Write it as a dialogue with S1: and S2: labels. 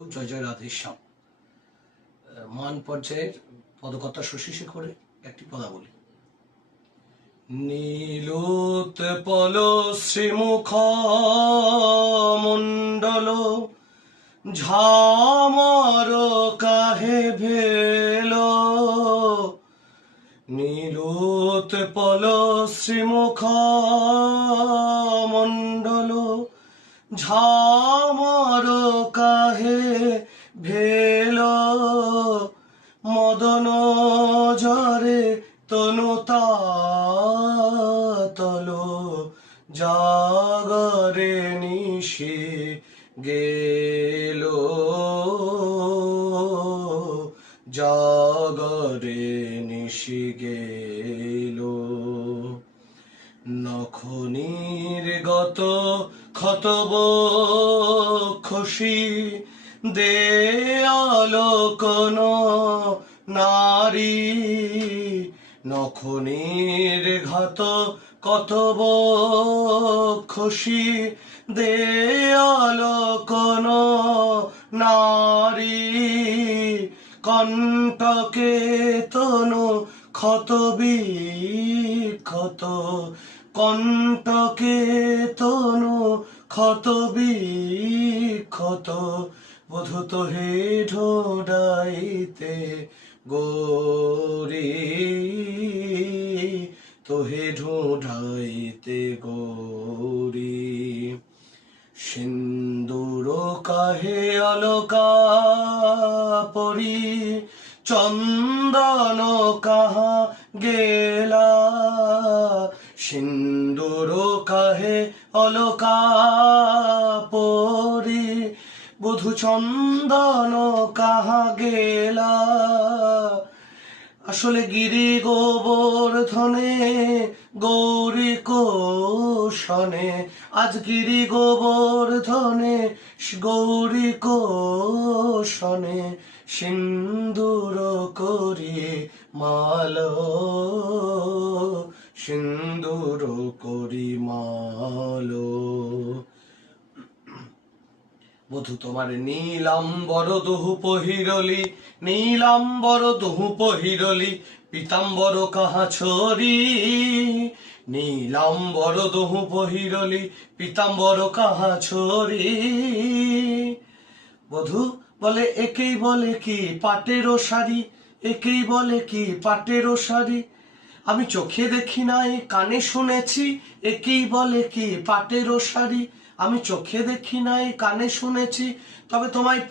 S1: জয় জয় রাধেশ্যাম মান পর্যায়ের পদকথা শশী শেখরে একটি পদাবলী। নীলোত পল শ্রীমুখ মণ্ডল, ঝামর কাহে ভেল। নীলোত পল শ্রীমুখ মণ্ডল, ঝামর ভেল মদন জরে তনুতা তল জাগরে নিশে গেল জাগরে নিশি গেল নখনির গত ক্ষতব খুশি দেয়াল কোন নারী। নখনির ঘাত কতব খুশি। দেয়াল কোন নারী। কণ্ঠকে তনু ক্ষত বিক্ষত। কণ্ঠকে তনু ক্ষত বিক্ষত। বোধত হে ঢোডাইতে গোরি তোহে ঢোঢাইতে গোরি। সিন্দুর কাহে অলকা পরি, চন্দন কাহা গেলা। সিন্দুর কাহে অলকা পরি বধু চন্দন কাহা গেলা? আসলে গিরি গোবর্ধনে, গৌরী কোষণে, আজ গিরি গোবর্ধনে, গৌরী কোষণে সিন্দুর করি মাল, সিন্দুর করি মালো বধু তোমার নীলাম্বর দহু পহিরলি, নীলাম্বর দহু পহিরলি, পীতাম্বর কাহা ছড়ি নীলাম্বর দহু পহিরলি, পীতাম্বর কাহা ছড়ি বধু বলে, একেই বলে কি পাটেরও শাড়ি? একেই বলে কি পাটেরও শাড়ি? আমি চোখে দেখি নাই, কানে শুনেছি, একেই বলে কি পাটেরও শাড়ি? আমি চোখে দেখি নাই কানে শুনেছি তবে তোমায়